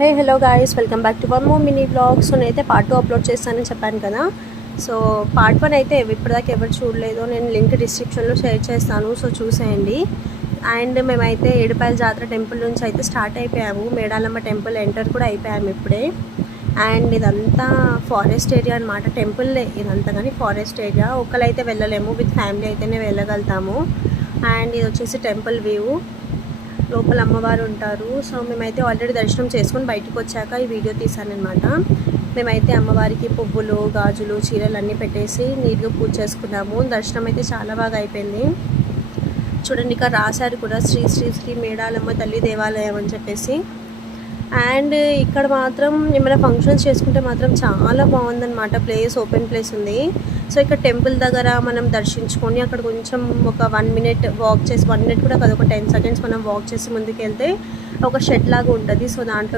Hello guys, welcome back to one more mini blog. So నేనైతే part 2 upload చేస్తానని చెప్పాను కదా. సో పార్ట్ 1 అయితే ఇప్పటిదాకా ఎవరు చూడలేదు, నేను లింక్ డిస్క్రిప్షన్లో షేర్ చేస్తాను. సో చూసేయండి. అండ్ మేమైతే ఏడుపాయల జాతర టెంపుల్ నుంచి అయితే స్టార్ట్ అయిపోయాము. మేడాలమ్మ టెంపుల్ ఎంటర్ కూడా అయిపోయాము ఇప్పుడే. అండ్ ఇదంతా ఫారెస్ట్ ఏరియా అనమాట. టెంపుల్ ఇదంతా కానీ ఫారెస్ట్ ఏరియా. ఒక్కరైతే వెళ్ళలేము, విత్ ఫ్యామిలీ అయితేనే వెళ్ళగలుగుతాము. అండ్ ఇది వచ్చేసి టెంపుల్ వ్యూ, లోపల అమ్మవారు ఉంటారు. సో మేమైతే ఆల్రెడీ దర్శనం చేసుకొని బయటకు వచ్చాక ఈ వీడియో తీసానమాట. మేమైతే అమ్మవారికి పువ్వులు, గాజులు, చీరలు అన్నీ పెట్టేసి నీట్గా పూజ చేసుకున్నాము. దర్శనం అయితే చాలా బాగా అయిపోయింది. చూడండి, ఇక్కడ రాశారు కూడా శ్రీ శ్రీ శ్రీ మేడాలమ్మ తల్లి దేవాలయం అని చెప్పేసి. అండ్ ఇక్కడ మాత్రం ఏమైనా ఫంక్షన్స్ చేసుకుంటే మాత్రం చాలా బాగుందన్నమాట. ప్లేస్ ఓపెన్ ప్లేస్ ఉంది. సో ఇక్కడ టెంపుల్ దగ్గర మనం దర్శించుకొని అక్కడ కొంచెం ఒక 1 మినిట్ వాక్ చేసి, 1 మినిట్ కూడా కాదు, ఒక 10 సెకండ్స్ మనం వాక్ చేసి ముందుకు వెళ్తే ఒక షెడ్ లాగా ఉంటుంది. సో దాంట్లో